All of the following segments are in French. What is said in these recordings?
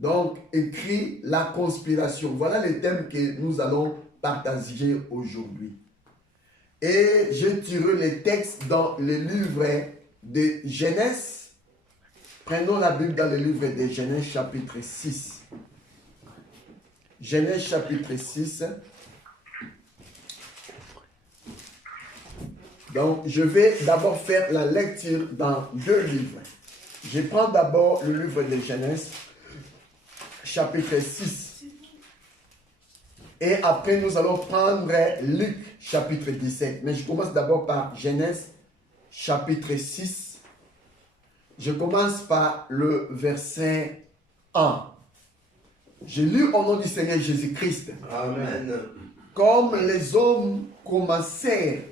Donc, écrit la conspiration. Voilà les thèmes que nous allons partager aujourd'hui. Et j'ai tiré les textes dans le livre de Genèse. Prenons la Bible dans le livre de Genèse chapitre 6. Genèse chapitre 6. Donc, je vais d'abord faire la lecture dans deux livres. Je prends d'abord le livre de Genèse, chapitre 6. Et après, nous allons prendre Luc, chapitre 17. Mais je commence d'abord par Genèse, chapitre 6. Je commence par le verset 1. Je lis au nom du Seigneur Jésus-Christ. Amen. Comme les hommes commencèrent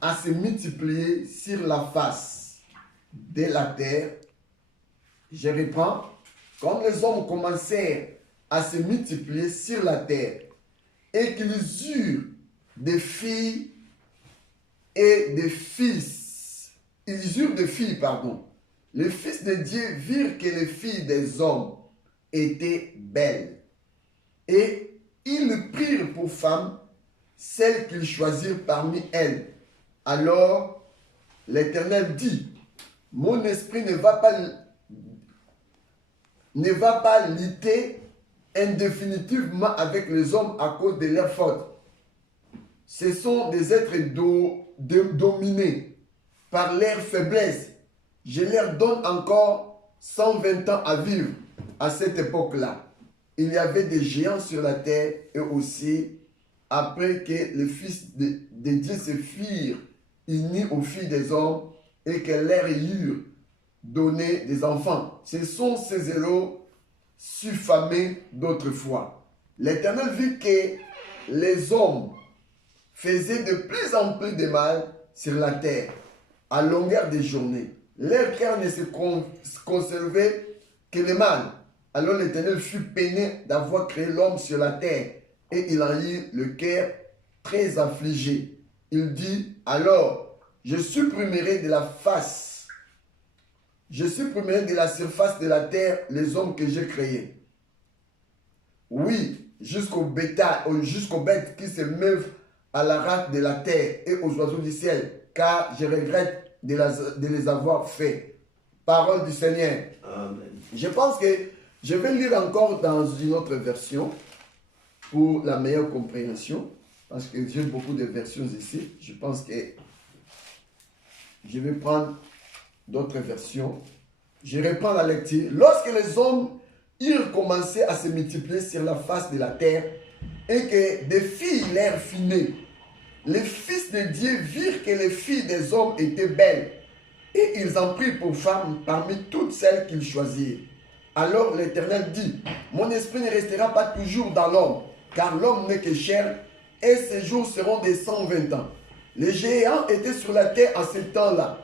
à se multiplier sur la face de la terre, je reprends, comme les hommes commencèrent à se multiplier sur la terre, et qu'ils eurent des filles et des fils. Ils eurent des filles, pardon. Les fils de Dieu virent que les filles des hommes étaient belles. Et ils prirent pour femmes celles qu'ils choisirent parmi elles. Alors l'Éternel dit, mon esprit ne va pas lutter indéfinitivement avec les hommes à cause de leurs fautes. Ce sont des êtres dominés par leur faiblesse. Je leur donne encore 120 ans à vivre. À cette époque-là, il y avait des géants sur la terre et aussi après que les fils de Dieu se firent unis aux filles des hommes et que leur eurent donné des enfants. Ce sont ces héros suffamés d'autrefois. L'Éternel vit que les hommes faisaient de plus en plus de mal sur la terre à longueur de journée. Leur cœur ne se conservait que le mal. Alors l'Éternel fut peiné d'avoir créé l'homme sur la terre et il en eut le cœur très affligé. Il dit, alors je supprimerai de la surface de la terre les hommes que j'ai créés. Oui, jusqu'aux bêtes qui se meuvent à la rate de la terre et aux oiseaux du ciel, car je regrette de les avoir faits. Parole du Seigneur. Amen. Je pense que je vais lire encore dans une autre version pour la meilleure compréhension, parce que j'ai beaucoup de versions ici. Je pense que je vais prendre d'autres versions. Je reprends la lecture. Lorsque les hommes eurent commencé à se multiplier sur la face de la terre et que des filles leur furent nées, les fils de Dieu virent que les filles des hommes étaient belles et ils en prirent pour femmes parmi toutes celles qu'ils choisirent. Alors l'Éternel dit, mon esprit ne restera pas toujours dans l'homme, car l'homme n'est que chair et ses jours seront de 120 ans. Les géants étaient sur la terre en ce temps-là.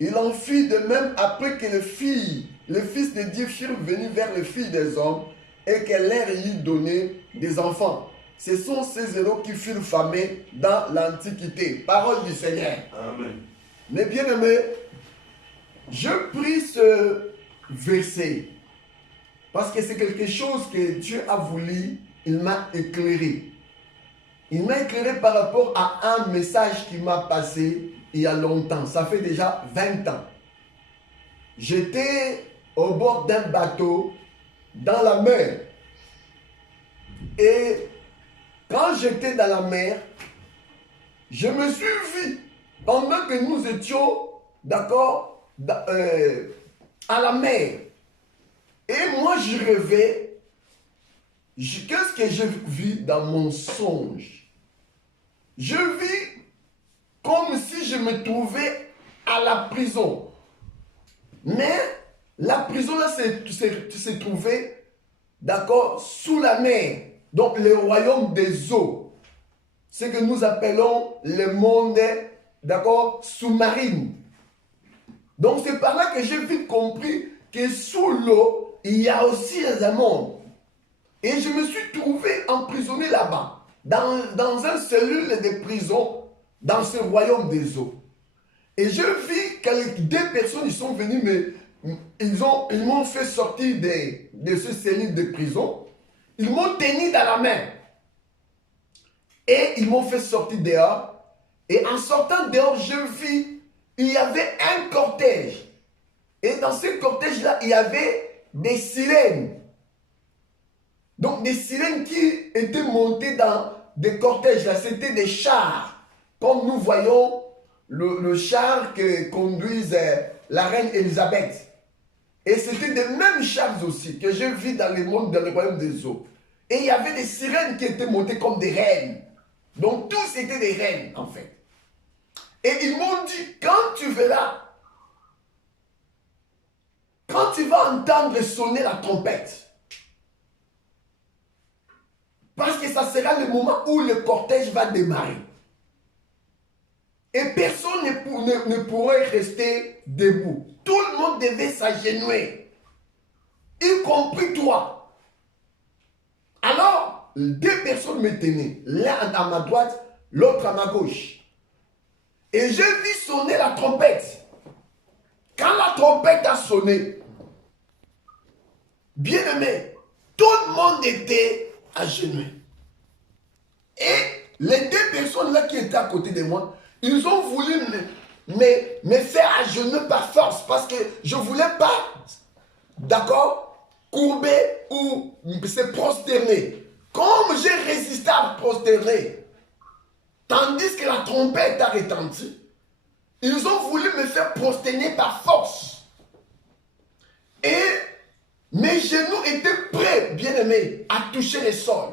Il en fit de même après que les fils de Dieu furent venus vers les filles des hommes et qu'elles leur eurent donné des enfants. Ce sont ces héros qui furent famés dans l'Antiquité. Parole du Seigneur. Amen. Mes bien-aimés, je prie ce verset parce que c'est quelque chose que Dieu a voulu, il m'a éclairé. Il m'a éclairé par rapport à un message qui m'a passé il y a longtemps. Ça fait déjà 20 ans. J'étais au bord d'un bateau dans la mer. Et quand j'étais dans la mer, je me suis vu, pendant que nous étions, d'accord, à la mer. Et moi, je rêvais. Qu'est-ce que j'ai vu dans mon songe? Je vis comme si je me trouvais à la prison. Mais la prison là se trouvait, d'accord, sous la mer. Donc le royaume des eaux. Ce que nous appelons le monde, d'accord, sous-marine. Donc c'est par là que j'ai vite compris que sous l'eau, il y a aussi un monde. Et je me suis trouvé emprisonné là-bas, dans une cellule de prison, dans ce royaume des eaux. Et je vis que deux personnes, ils sont venus, mais ils m'ont fait sortir des de ce cellule de prison. Ils m'ont tenu dans la main. Et ils m'ont fait sortir dehors. Et en sortant dehors, je vis, il y avait un cortège. Et dans ce cortège-là, il y avait des sirènes. Donc des sirènes qui étaient montées dans des cortèges. Là, c'était des chars. Comme nous voyons le char que conduisait la reine Elisabeth. Et c'était des mêmes chars aussi que j'ai vu dans le monde, dans le royaume des eaux. Et il y avait des sirènes qui étaient montées comme des reines. Donc tous étaient des reines en fait. Et ils m'ont dit, quand tu verras, quand tu vas entendre sonner la trompette, parce que ça sera le moment où le cortège va démarrer. Et personne ne pourrait rester debout. Tout le monde devait s'agenouiller, y compris toi. Alors, deux personnes me tenaient, l'un à ma droite, l'autre à ma gauche. Et j'ai vu sonner la trompette. Quand la trompette a sonné, bien aimé, tout le monde était agenouillé. Et les deux personnes là qui étaient à côté de moi, ils ont voulu me faire agenouiller par force parce que je ne voulais pas, d'accord, courber ou se prosterner. Comme j'ai résisté à me prosterner, tandis que la trompette a retenti, ils ont voulu me faire prosterner par force. Et mes genoux étaient prêts, bien aimés, à toucher le sol.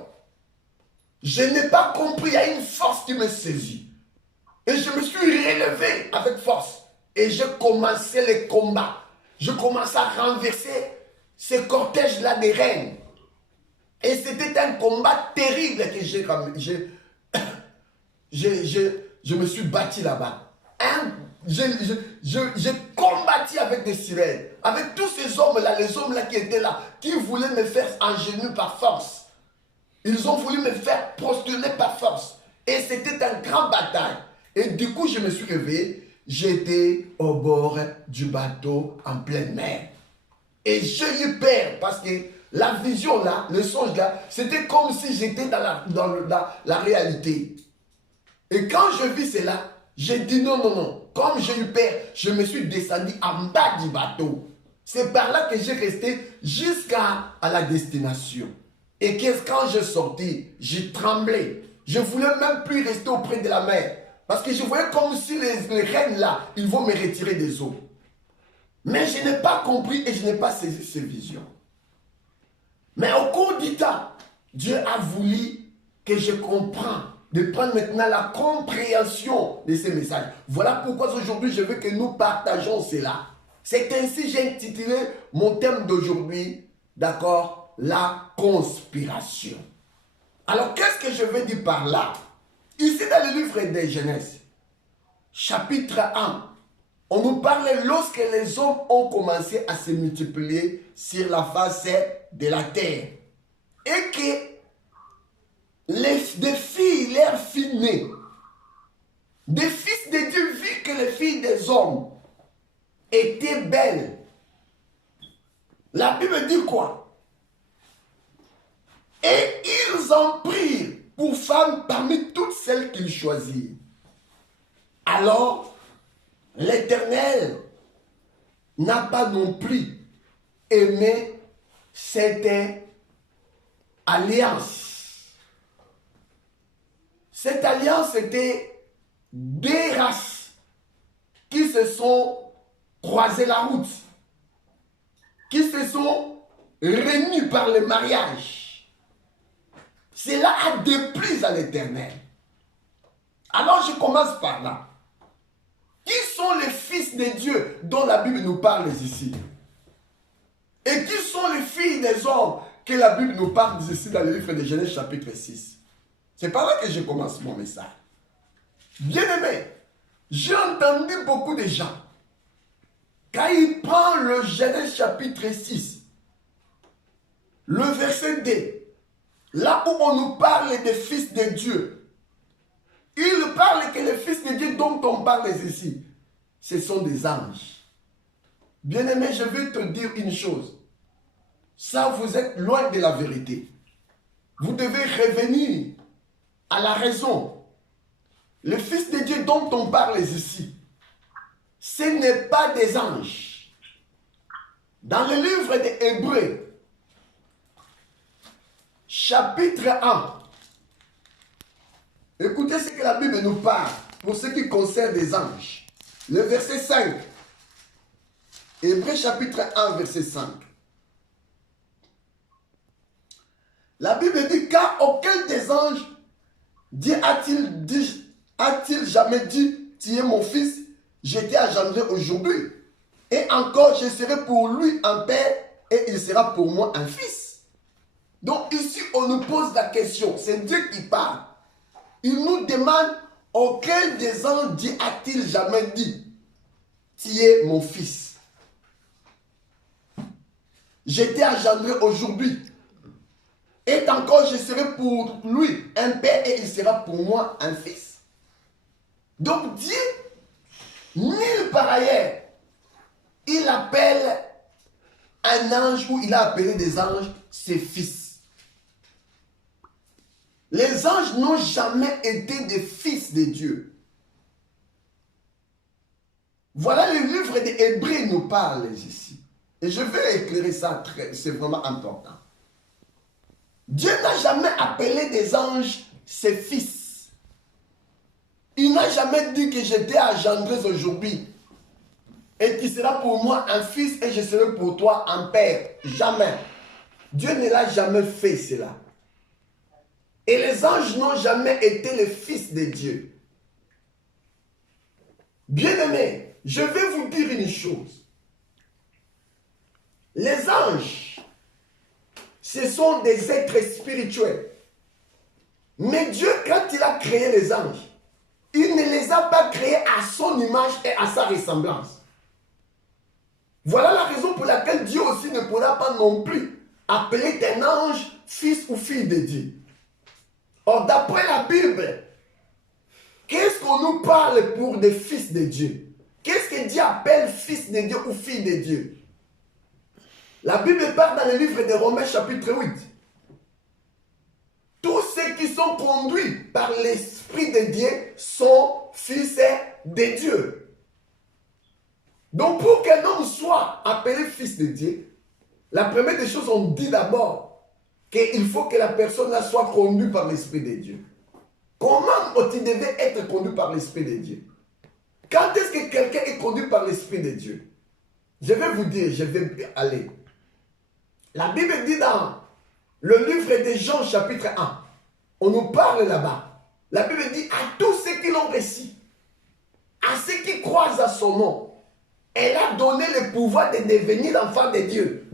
Je n'ai pas compris, il y a une force qui me saisit. Et je me suis relevé avec force. Et j'ai commencé le combat. Je commençais à renverser ce cortège-là des reines. Et c'était un combat terrible que je me suis battu là-bas. J'ai combattu avec des sirènes. Avec tous ces hommes-là, les hommes-là qui étaient là, qui voulaient me faire agenouiller par force. Ils ont voulu me faire prosterner par force. Et c'était une grande bataille. Et du coup, je me suis réveillé. J'étais au bord du bateau en pleine mer. Et j'ai eu peur parce que la vision là, le songe là, c'était comme si j'étais dans la réalité. Et quand je vis cela, j'ai dit non, non, non. Comme j'ai eu peur, je me suis descendu en bas du bateau. C'est par là que j'ai resté jusqu'à la destination. Et quand je sortis, j'ai tremblé. Je ne voulais même plus rester auprès de la mer. Parce que je voyais comme si les reines là, ils vont me retirer des eaux. Mais je n'ai pas compris et je n'ai pas saisi ces visions. Mais au cours du temps, Dieu a voulu que je comprenne, de prendre maintenant la compréhension de ces messages. Voilà pourquoi aujourd'hui je veux que nous partageons cela. C'est ainsi j'ai intitulé mon thème d'aujourd'hui, d'accord, la conspiration. Alors qu'est-ce que je veux dire par là? Ici dans le livre de Genèse, chapitre 1, on nous parle lorsque les hommes ont commencé à se multiplier sur la face de la terre. Et que des filles, leurs filles nées, des fils de Dieu virent que les filles des hommes étaient belles. La Bible dit quoi? Et ils en prirent pour femmes parmi toutes celles qu'ils choisirent. Alors, l'Éternel n'a pas non plus aimé cette alliance. Cette alliance était des races qui se sont croisées la route, qui se sont réunies par le mariage. Cela a déplu à l'Éternel. Alors je commence par là. Qui sont les fils de Dieu dont la Bible nous parle ici? Et qui sont les filles des hommes que la Bible nous parle ici dans le livre de Genèse chapitre 6? C'est par là que je commence mon message. Bien-aimé, j'ai entendu beaucoup de gens, quand ils prennent le Genèse chapitre 6, le verset 2, là où on nous parle des fils de Dieu, il parle que les fils de Dieu dont on parle ici, ce sont des anges. Bien-aimé, je vais te dire une chose. ça vous êtes loin de la vérité. Vous devez revenir à la raison. Le Fils de Dieu dont on parle ici, ce n'est pas des anges. Dans le livre des Hébreux, chapitre 1, écoutez ce que la Bible nous parle pour ce qui concerne les anges. Le verset 5. Hébreux chapitre 1, verset 5. La Bible dit, car aucun des anges a-t-il jamais dit, tu es mon fils, je t'ai engendré aujourd'hui. Et encore, je serai pour lui un père et il sera pour moi un fils. Donc ici, on nous pose la question, c'est Dieu qui parle. Il nous demande, auquel des anges a-t-il jamais dit, tu es mon fils. Je t'ai engendré aujourd'hui. Et encore, je serai pour lui un père et il sera pour moi un fils. Donc Dieu, nulle part ailleurs, il appelle un ange ou il a appelé des anges ses fils. Les anges n'ont jamais été des fils de Dieu. Voilà le livre des Hébreux nous parle ici. Et je vais éclairer ça, c'est vraiment important. Dieu n'a jamais appelé des anges ses fils. Il n'a jamais dit que je t'ai engendré aujourd'hui. Et tu seras pour moi un fils et je serai pour toi un père. Jamais. Dieu ne l'a jamais fait cela. Et les anges n'ont jamais été les fils de Dieu. Bien-aimés, je vais vous dire une chose. Les anges, ce sont des êtres spirituels. Mais Dieu, quand il a créé les anges, il ne les a pas créés à son image et à sa ressemblance. Voilà la raison pour laquelle Dieu aussi ne pourra pas non plus appeler un ange fils ou fille de Dieu. Or, d'après la Bible, qu'est-ce qu'on nous parle pour des fils de Dieu? Qu'est-ce que Dieu appelle fils de Dieu ou fille de Dieu? La Bible parle dans le livre de Romains chapitre 8. Tous ceux qui sont conduits par l'Esprit de Dieu sont fils de Dieu. Donc pour qu'un homme soit appelé fils de Dieu, la première des choses, on dit d'abord qu'il faut que la personne là soit conduite par l'Esprit de Dieu. Comment tu devais être conduit par l'Esprit de Dieu? Quand est-ce que quelqu'un est conduit par l'Esprit de Dieu? Je vais vous dire, je vais aller. La Bible dit dans le livre de Jean chapitre 1, on nous parle là-bas. La Bible dit à tous ceux qui l'ont reçu, à ceux qui croient à son nom, elle a donné le pouvoir de devenir enfants de Dieu.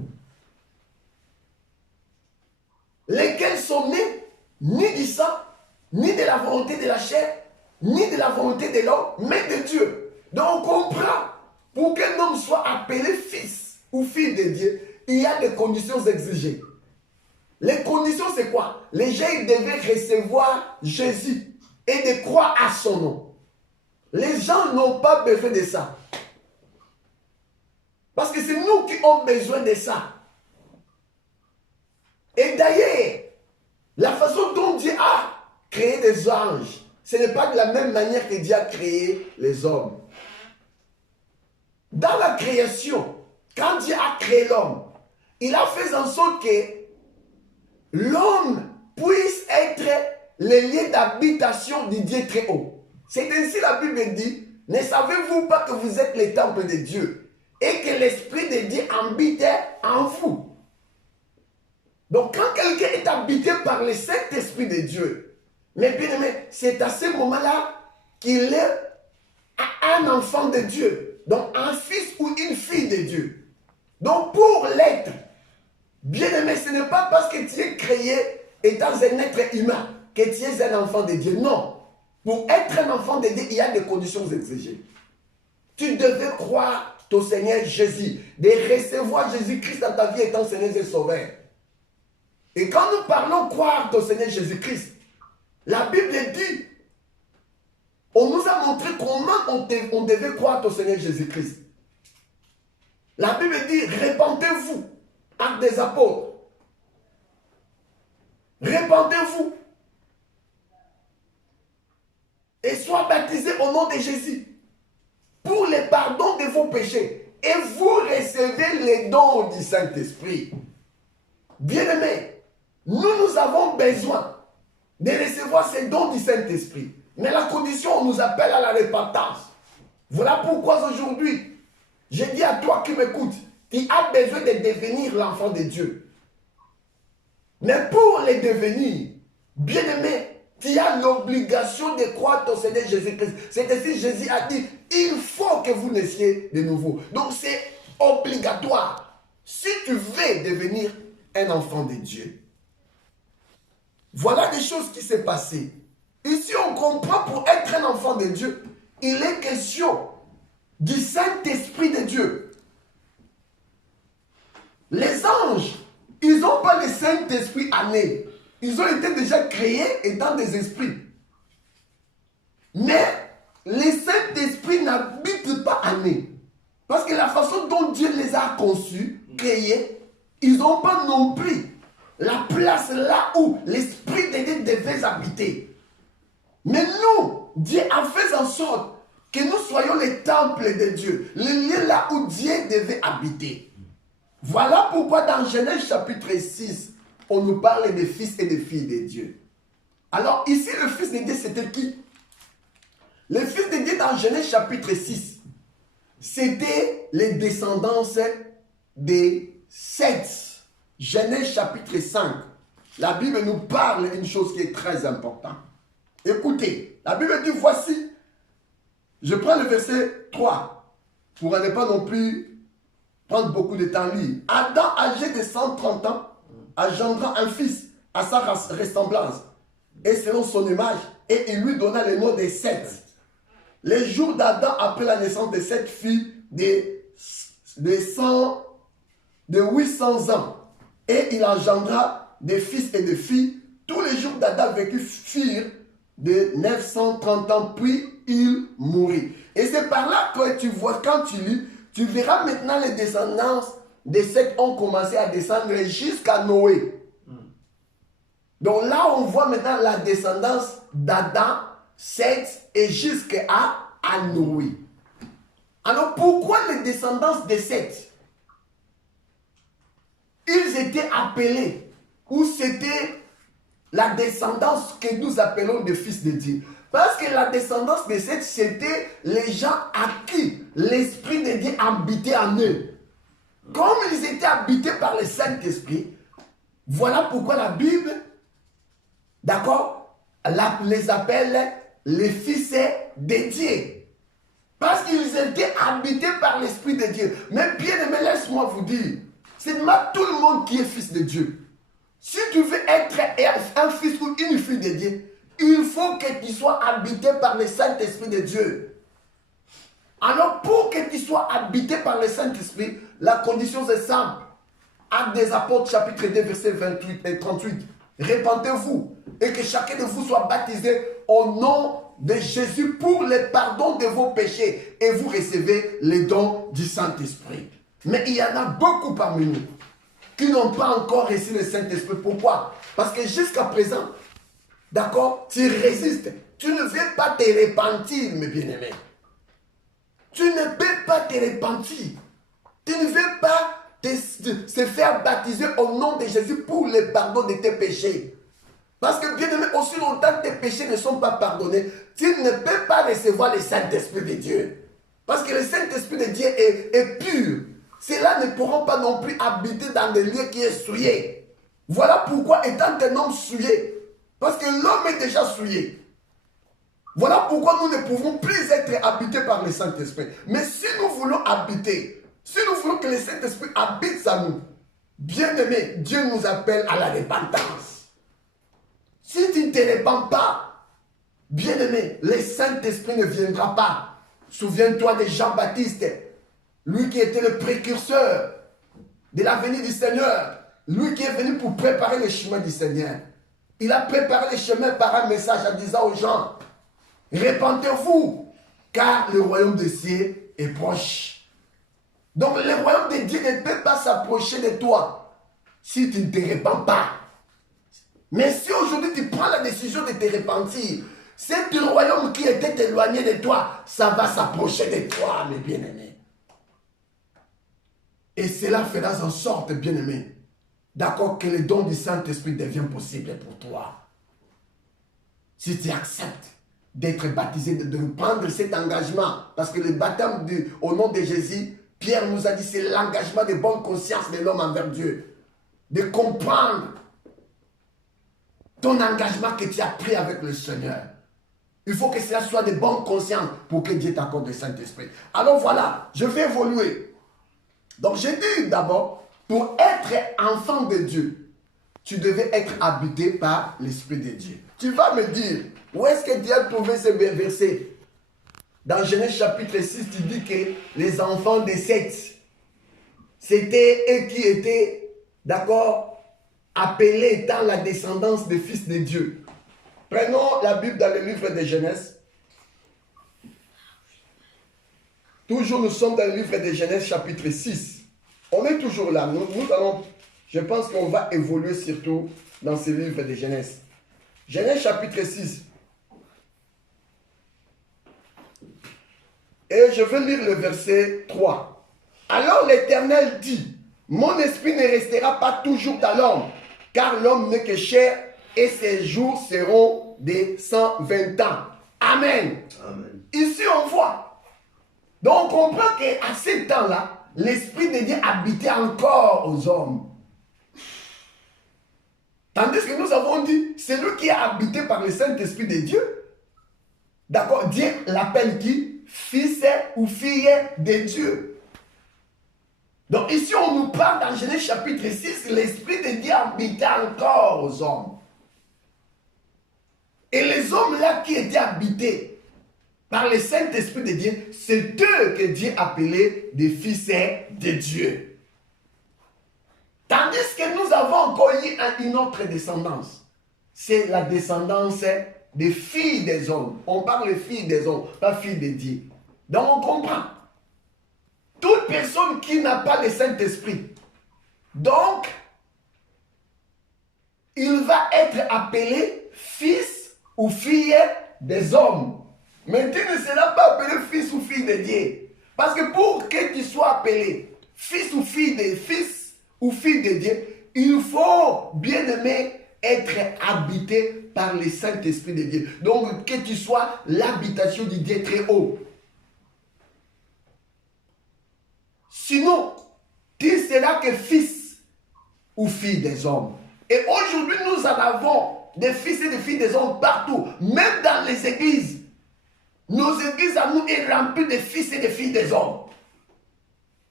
Lesquels sont nés ni du sang, ni de la volonté de la chair, ni de la volonté de l'homme, mais de Dieu. Donc on comprend, pour qu'un homme soit appelé fils ou fille de Dieu, il y a des conditions exigées. Les conditions, c'est quoi? Les gens devaient recevoir Jésus et de croire à son nom. Les gens n'ont pas besoin de ça. Parce que c'est nous qui avons besoin de ça. Et d'ailleurs, la façon dont Dieu a créé des anges, ce n'est pas de la même manière que Dieu a créé les hommes. Dans la création, quand Dieu a créé l'homme, il a fait en sorte que l'homme puisse être le lieu d'habitation du Dieu très haut. C'est ainsi la Bible dit, ne savez-vous pas que vous êtes le temple de Dieu et que l'Esprit de Dieu habite en vous? Donc quand quelqu'un est habité par le Saint-Esprit de Dieu, mais bien aimé, c'est à ce moment-là qu'il est un enfant de Dieu, donc un fils ou une fille de Dieu. Donc pour l'être, bien aimé, ce n'est pas parce que tu es créé étant un être humain que tu es un enfant de Dieu. Non. Pour être un enfant de Dieu, il y a des conditions exigées. Tu devais croire ton Seigneur Jésus, de recevoir Jésus-Christ dans ta vie étant Seigneur et Sauveur. Et quand nous parlons croire ton Seigneur Jésus-Christ, la Bible dit, on nous a montré comment on devait croire ton Seigneur Jésus-Christ. La Bible dit, répandez-vous Actes des apôtres. Répandez-vous et soyez baptisés au nom de Jésus pour le pardon de vos péchés. Et vous recevez les dons du Saint-Esprit. Bien-aimés, nous avons besoin de recevoir ces dons du Saint-Esprit. Mais la condition, on nous appelle à la repentance. Voilà pourquoi aujourd'hui, je dis à toi qui m'écoutes, tu as besoin de devenir l'enfant de Dieu. Mais pour le devenir, bien-aimé, tu as l'obligation de croire au Seigneur Jésus-Christ. C'est ainsi Jésus a dit, il faut que vous naissiez de nouveau. Donc c'est obligatoire. Si tu veux devenir un enfant de Dieu. Voilà des choses qui s'est passées. Ici, on comprend pour être un enfant de Dieu, il est question du Saint-Esprit de Dieu. Les anges, ils n'ont pas le Saint-Esprit à né. Ils ont été déjà créés étant des esprits. Mais le Saint-Esprit n'habite pas à né. Parce que la façon dont Dieu les a conçus, créés, ils n'ont pas non plus la place là où l'Esprit de Dieu devait habiter. Mais nous, Dieu a fait en sorte que nous soyons les temples de Dieu, le lieu là où Dieu devait habiter. Voilà pourquoi dans Genèse chapitre 6, on nous parle des fils et des filles de Dieu. Alors ici, le fils de Dieu, c'était qui? Le fils de Dieu dans Genèse chapitre 6, c'était les descendants des Seth. Genèse chapitre 5. La Bible nous parle d'une chose qui est très importante. Écoutez, la Bible dit, voici, je prends le verset 3, pour ne pas non plus prendre beaucoup de temps à lire. Adam, âgé de 130 ans, engendra un fils à sa ressemblance et selon son image, et il lui donna le nom de Seth. Les jours d'Adam après la naissance de cette fille de 800 ans, et il engendra des fils et des filles. Tous les jours d'Adam vécut firent de 930 ans, puis il mourut. Et c'est par là que tu vois, quand tu lis, tu verras maintenant les descendances de Seth ont commencé à descendre jusqu'à Noé. Donc là, on voit maintenant la descendance d'Adam, Seth et jusqu'à Noé. Alors pourquoi les descendances de Seth? Ils étaient appelés, ou c'était la descendance que nous appelons des fils de Dieu. Parce que la descendance de Seth, c'était les gens à qui l'Esprit de Dieu habitait en eux. Comme ils étaient habités par le Saint-Esprit, voilà pourquoi la Bible, d'accord, les appelle les fils de Dieu. Parce qu'ils étaient habités par l'Esprit de Dieu. Mais bien aimé, laisse-moi vous dire, c'est pas tout le monde qui est fils de Dieu. Si tu veux être un fils ou une fille de Dieu, il faut que tu sois habité par le Saint-Esprit de Dieu. Alors, pour que tu sois habité par le Saint-Esprit, la condition c'est simple. Actes des apôtres, chapitre 2, versets 28 et 38. Répentez-vous et que chacun de vous soit baptisé au nom de Jésus pour le pardon de vos péchés et vous recevez les dons du Saint-Esprit. Mais il y en a beaucoup parmi nous qui n'ont pas encore reçu le Saint-Esprit. Pourquoi? Parce que jusqu'à présent, d'accord, tu résistes. Tu ne veux pas te repentir, mes bien-aimés. Tu ne peux pas te repentir. Tu ne veux pas se faire baptiser au nom de Jésus pour le pardon de tes péchés. Parce que bien aimé, aussi longtemps que tes péchés ne sont pas pardonnés, tu ne peux pas recevoir le Saint-Esprit de Dieu. Parce que le Saint-Esprit de Dieu est pur. Ceux-là ne pourront pas non plus habiter dans des lieux qui sont souillés. Voilà pourquoi étant un homme souillé, parce que l'homme est déjà souillé. Voilà pourquoi nous ne pouvons plus être habités par le Saint-Esprit. Mais si nous voulons habiter, si nous voulons que le Saint-Esprit habite en nous, bien aimé, Dieu nous appelle à la repentance. Si tu ne te repens pas, bien aimé, le Saint-Esprit ne viendra pas. Souviens-toi de Jean-Baptiste, lui qui était le précurseur de la venue du Seigneur, lui qui est venu pour préparer le chemin du Seigneur. Il a préparé le chemin par un message en disant aux gens, répentez-vous, car le royaume des cieux est proche. Donc le royaume de Dieu ne peut pas s'approcher de toi si tu ne te répands pas. Mais si aujourd'hui tu prends la décision de te repentir, cet royaume qui était éloigné de toi, ça va s'approcher de toi, mes bien-aimés. Et cela fera en sorte, bien-aimés, d'accord, que le don du Saint-Esprit devient possible pour toi. Si tu acceptes d'être baptisé, de prendre cet engagement, parce que le baptême au nom de Jésus, Pierre nous a dit, c'est l'engagement de bonne conscience de l'homme envers Dieu. De comprendre ton engagement que tu as pris avec le Seigneur. Il faut que cela soit de bonne conscience pour que Dieu t'accorde le Saint-Esprit. Alors voilà, je vais évoluer. Donc j'ai dit d'abord, pour être enfant de Dieu, tu devais être habité par l'Esprit de Dieu. Tu vas me dire, où est-ce que Dieu a trouvé ce verset? Dans Genèse chapitre 6, tu dis que les enfants de Seth, c'était eux qui étaient, d'accord, appelés étant la descendance des fils de Dieu. Prenons la Bible dans le livre de Genèse. Toujours nous sommes dans le livre de Genèse chapitre 6. On est toujours là. Nous allons, je pense qu'on va évoluer surtout dans ce livre de Genèse. Genèse chapitre 6. Et je vais lire le verset 3. Alors l'Éternel dit, mon esprit ne restera pas toujours dans l'homme, car l'homme n'est que chair et ses jours seront de 120 ans. Amen. Amen. Ici on voit. Donc on comprend qu'à ce temps-là, l'Esprit de Dieu habitait encore aux hommes. Tandis que nous avons dit, c'est lui qui est habité par le Saint-Esprit de Dieu. D'accord, Dieu l'appelle qui? Fils ou fille de Dieu. Donc ici on nous parle dans Genèse chapitre 6, l'Esprit de Dieu habitait encore aux hommes. Et les hommes là qui étaient habités par le Saint-Esprit de Dieu, c'est eux que Dieu appelait des fils de Dieu. Tandis que nous avons encore eu une autre descendance. C'est la descendance des filles des hommes. On parle de filles des hommes, pas filles de Dieu. Donc on comprend. Toute personne qui n'a pas le Saint-Esprit, donc, il va être appelé fils ou fille des hommes. Mais tu ne seras pas appelé fils ou fille de Dieu. Parce que pour que tu sois appelé fils ou fille de Dieu, il faut, bien aimé, être habité par le Saint-Esprit de Dieu. Donc, que tu sois l'habitation du Dieu très haut. Sinon, tu seras que fils ou fille des hommes. Et aujourd'hui, nous en avons des fils et des filles des hommes partout, même dans les églises. Nos églises à nous sont remplies de fils et de filles des hommes.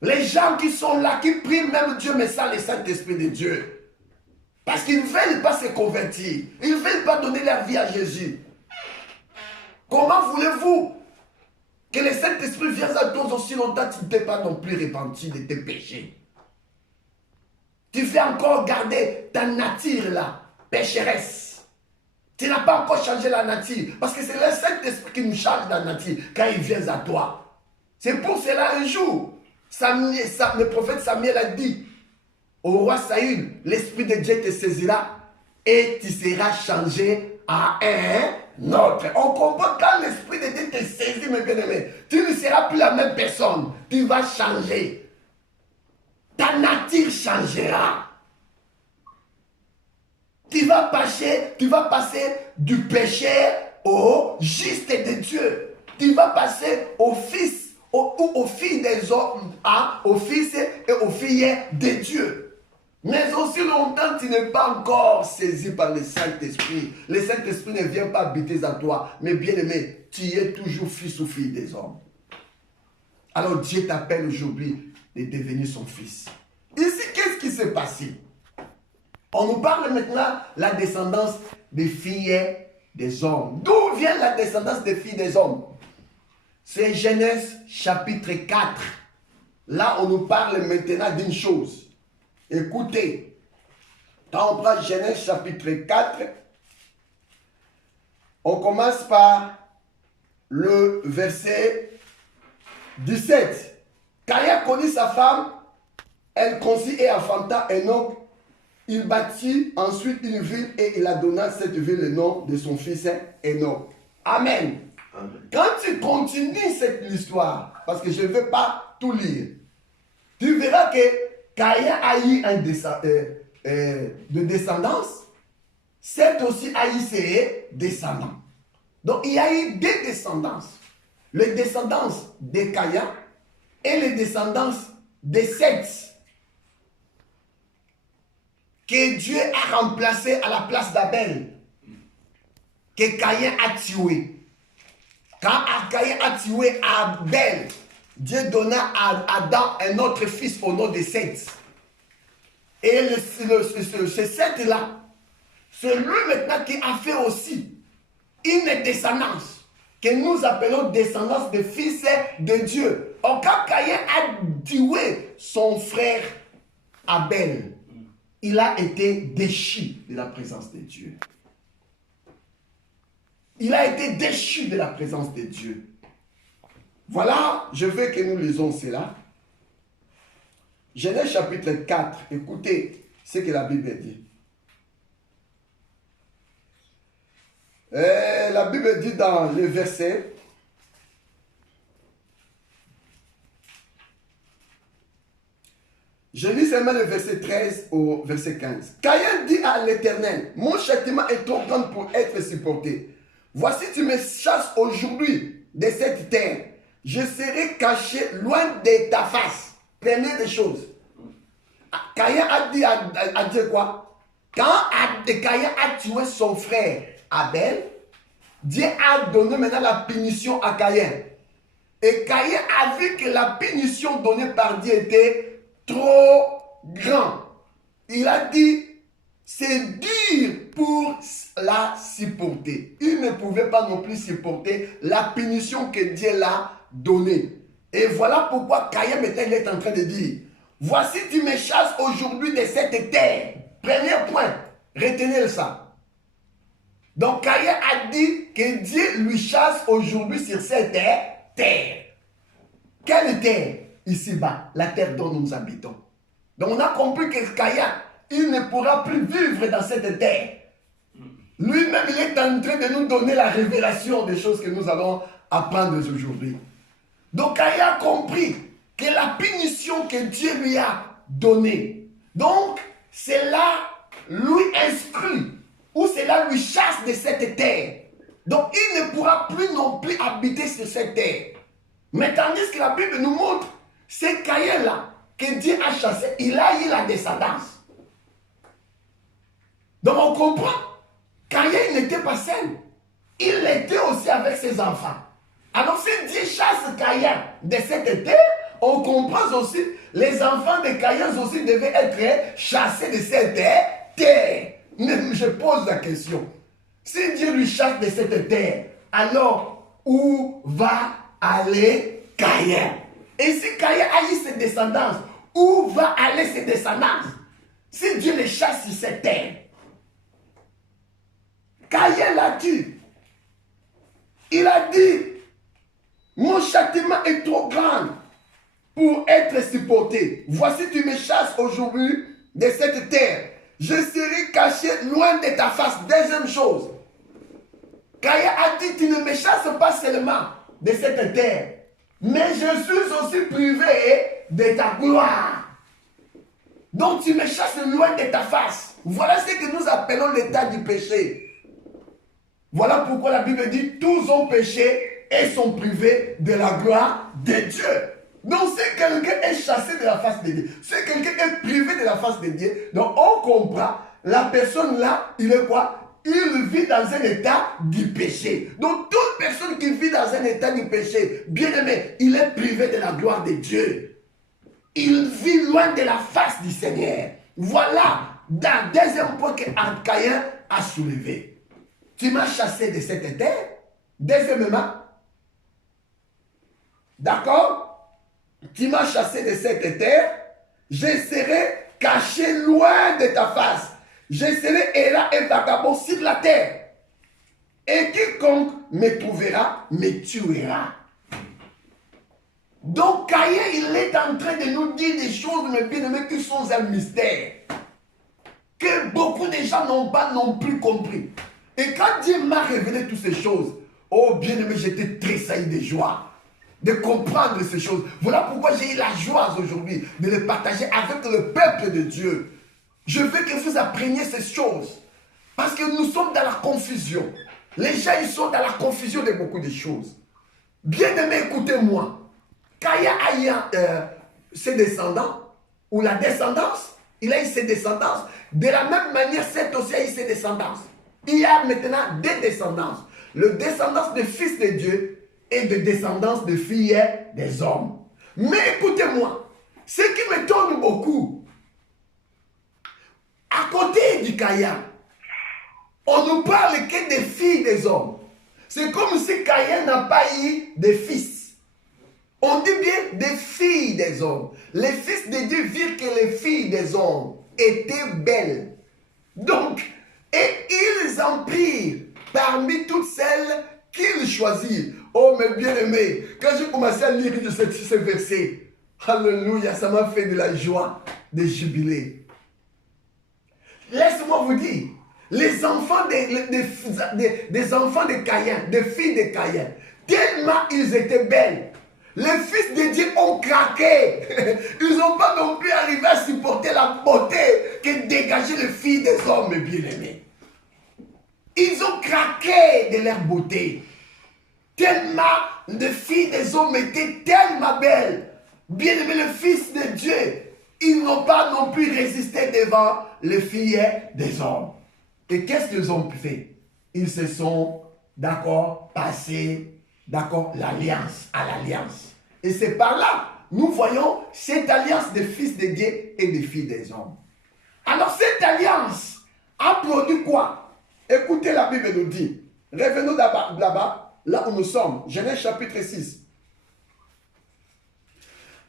Les gens qui sont là, qui prient même Dieu, mais sans le Saint-Esprit de Dieu. Parce qu'ils ne veulent pas se convertir. Ils ne veulent pas donner leur vie à Jésus. Comment voulez-vous que le Saint-Esprit vienne à toi aussi longtemps que tu ne t'es pas non plus repenti de tes péchés? Tu veux encore garder ta nature là, pécheresse. Tu n'as pas encore changé la nature. Parce que c'est le Saint-Esprit qui nous change la nature quand il vient à toi. C'est pour cela un jour, le prophète Samuel a dit au roi Saül, l'Esprit de Dieu te saisira et tu seras changé à un autre. On comprend quand l'Esprit de Dieu te saisit, mes bien-aimés, tu ne seras plus la même personne. Tu vas changer. Ta nature changera. Tu vas passer du péché au juste de Dieu. Tu vas passer au fils aux filles des hommes, aux fils et aux filles de Dieu. Mais aussi longtemps tu n'es pas encore saisi par le Saint-Esprit. Le Saint-Esprit ne vient pas habiter en toi. Mais bien aimé, tu es toujours fils ou fille des hommes. Alors Dieu t'appelle aujourd'hui de devenir son fils. Ici, qu'est-ce qui s'est passé? On nous parle maintenant de la descendance des filles des hommes. D'où vient la descendance des filles des hommes? C'est Genèse chapitre 4. Là, on nous parle maintenant d'une chose. Écoutez, quand on prend Genèse chapitre 4, on commence par le verset 17. Quand il a connu sa femme, elle conçut et enfanta Enoch, il bâtit ensuite une ville et il a donné à cette ville le nom de son fils Enoch. Amen. Amen. Quand tu continues cette histoire, parce que je ne vais pas tout lire, tu verras que Caïn a eu de descendance, Seth aussi a eu ses descendants. Donc il y a eu deux descendances. Les descendances de Caïn et les descendances de Seth, que Dieu a remplacé à la place d'Abel, que Caïn a tué. Quand Caïn a tué Abel, Dieu donna à Adam un autre fils au nom de Seth. Et ce Seth-là, c'est lui maintenant qui a fait aussi une descendance que nous appelons descendance de fils de Dieu. Quand Caïn a tué son frère Abel, il a été déchu de la présence de Dieu. Il a été déchu de la présence de Dieu. Voilà, je veux que nous lisons cela. Genèse chapitre 4, écoutez ce que la Bible dit. La Bible dit dans le verset, je lis seulement le verset 13 au verset 15. Caïn dit à l'Éternel, mon châtiment est trop grand pour être supporté. Voici, tu me chasses aujourd'hui de cette terre. Je serai caché loin de ta face. Première des choses. Caïn a dit à Dieu quoi? Quand Caïn a tué son frère Abel, Dieu a donné maintenant la punition à Caïn. Et Caïn a vu que la punition donnée par Dieu était trop grande. Il a dit, c'est dur pour la supporter. Il ne pouvait pas non plus supporter la punition que Dieu l'a donnée. Et voilà pourquoi Caïn est en train de dire, voici tu me chasses aujourd'hui de cette terre. Premier point, retenez ça. Donc Caïn a dit que Dieu lui chasse aujourd'hui sur cette terre. Quelle terre? Ici-bas, la terre dont nous habitons. Donc on a compris que Caïn, il ne pourra plus vivre dans cette terre. Lui-même, il est en train de nous donner la révélation des choses que nous allons apprendre aujourd'hui. Donc Caïn a compris que la punition que Dieu lui a donnée, donc c'est là lui instruit, ou c'est là lui chasse de cette terre. Donc il ne pourra plus non plus habiter sur cette terre. Mais tandis que la Bible nous montre, c'est Caïn là que Dieu a chassé, il a eu la descendance. Donc on comprend, Caïn n'était pas seul, il était aussi avec ses enfants. Alors si Dieu chasse Caïn de cette terre, on comprend aussi, les enfants de Caïn aussi devaient être chassés de cette terre. Mais je pose la question, si Dieu lui chasse de cette terre, alors où va aller Caïn? Et si Caïn a eu ses descendances, où va aller ses descendances? Si Dieu les chasse sur cette terre, Caïn l'a dit. Il a dit, mon châtiment est trop grand pour être supporté. Voici, tu me chasses aujourd'hui de cette terre. Je serai caché loin de ta face. Deuxième chose, Caïn a dit, tu ne me chasses pas seulement de cette terre, mais je suis aussi privé de ta gloire. Donc tu me chasses loin de ta face. Voilà ce que nous appelons l'état du péché. Voilà pourquoi la Bible dit, tous ont péché et sont privés de la gloire de Dieu. Donc si quelqu'un est chassé de la face de Dieu, si quelqu'un est privé de la face de Dieu, donc on comprend, la personne là, il est quoi? Il vit dans un état du péché. Donc toute personne qui vit dans un état du péché, bien aimé, il est privé de la gloire de Dieu. Il vit loin de la face du Seigneur. Voilà, dans le deuxième point que Caïn a soulevé. Tu m'as chassé de cette terre. Deuxièmement, d'accord? Tu m'as chassé de cette terre. Je serai caché loin de ta face. Je serai errant et vagabond sur la terre. Et quiconque me trouvera, me tuera. Donc Caïn, il est en train de nous dire des choses, mes bien-aimés, qui sont un mystère. que beaucoup de gens n'ont pas non plus compris. Et quand Dieu m'a révélé toutes ces choses, oh bien-aimé, j'étais tressailli de joie de comprendre ces choses. Voilà pourquoi j'ai eu la joie aujourd'hui de les partager avec le peuple de Dieu. Je veux que vous appreniez ces choses. Parce que nous sommes dans la confusion. Les gens, ils sont dans la confusion de beaucoup de choses. Bien-aimé, écoutez-moi. Caïn a eu ses descendants, ou la descendance, il a eu ses descendances. De la même manière, Seth aussi a eu ses descendances. Il y a maintenant des descendances. Le descendance des fils de Dieu et de descendance de filles des hommes. Mais écoutez-moi, ce qui me tourne beaucoup, à côté du Caïn, on nous parle que des filles des hommes. C'est comme si Caïn n'a pas eu de fils. On dit bien des filles des hommes. Les fils de Dieu virent que les filles des hommes étaient belles. Donc, et ils en prirent parmi toutes celles qu'ils choisirent. Oh, mes bien-aimés, quand j'ai commencé à lire ce verset, alléluia, ça m'a fait de la joie, de jubilé. Laisse-moi vous dire, les enfants des enfants de Caïn, des filles de Caïn, tellement ils étaient belles, les fils de Dieu ont craqué. Ils n'ont pas non plus arrivé à supporter la beauté que dégageaient les filles des hommes bien-aimés. Ils ont craqué de leur beauté. Tellement les filles des hommes étaient tellement belles. Bien-aimés, les fils de Dieu, ils n'ont pas non plus résisté devant les filles des hommes. Et qu'est-ce qu'ils ont fait? Ils se sont, d'accord, passés, d'accord, l'alliance, à l'alliance. Et c'est par là, nous voyons cette alliance des fils de Dieu et des filles des hommes. Alors cette alliance a produit quoi? Écoutez, la Bible nous dit, revenons là-bas, là où nous sommes, Genèse chapitre 6.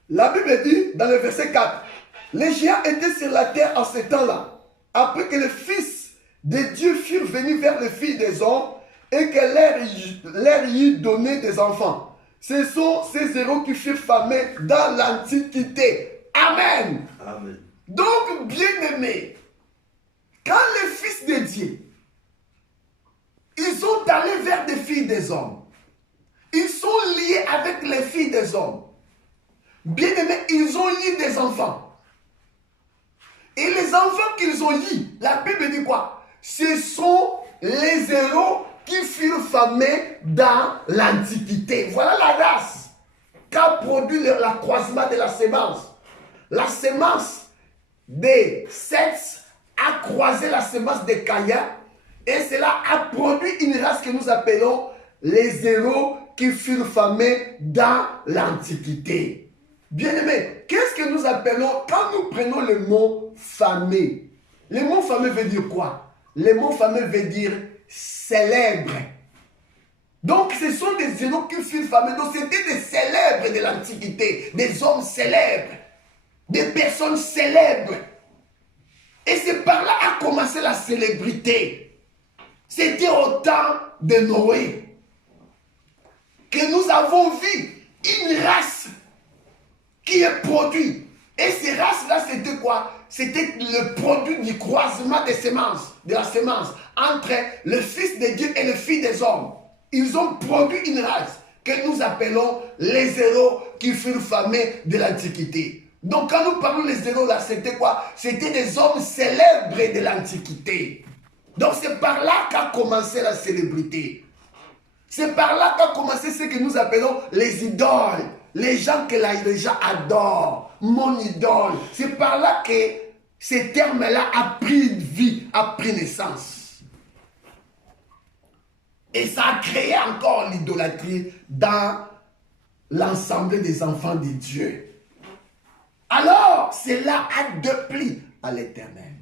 La Bible dit, dans le verset 4, les géants étaient sur la terre en ce temps-là, après que les fils de Dieu furent venus vers les filles des hommes et que leur y donné des enfants. Ce sont ces héros qui furent famés dans l'Antiquité. Amen. Amen. Donc, bien-aimés, quand les fils de Dieu, ils sont allés vers des filles des hommes, ils sont liés avec les filles des hommes. Bien-aimés, ils ont eu des enfants. Et les enfants qu'ils ont eu, la Bible dit quoi? Ce sont les héros qui furent famés dans l'Antiquité. Voilà la race qu'a produit le croisement de la sémence. La sémence de Seth a croisé la sémence de Caïn et cela a produit une race que nous appelons les héros qui furent famés dans l'Antiquité. Bien-aimés, qu'est-ce que nous appelons, quand nous prenons le mot famé, le mot famé veut dire quoi? Le mot famé veut dire célèbre. Donc ce sont des héros qui furent famés, donc c'était des célèbres de l'Antiquité, des hommes célèbres, des personnes célèbres. Et c'est par là a commencé la célébrité. C'était au temps de Noé que nous avons vu une race qui est produite. Et ces races-là, c'était quoi? C'était le produit du croisement des semences, de la semence, entre le Fils de Dieu et le Fils des hommes. Ils ont produit une race que nous appelons les héros qui furent famés de l'Antiquité. Donc quand nous parlons des héros là, c'était quoi? C'était des hommes célèbres de l'Antiquité. Donc c'est par là qu'a commencé la célébrité. C'est par là qu'a commencé ce que nous appelons les idoles. Les gens que les gens adorent. Mon idole. C'est par là que ce terme-là a pris vie, a pris naissance. Et ça a créé encore l'idolâtrie dans l'ensemble des enfants de Dieu. Alors, cela a déplu à l'Éternel.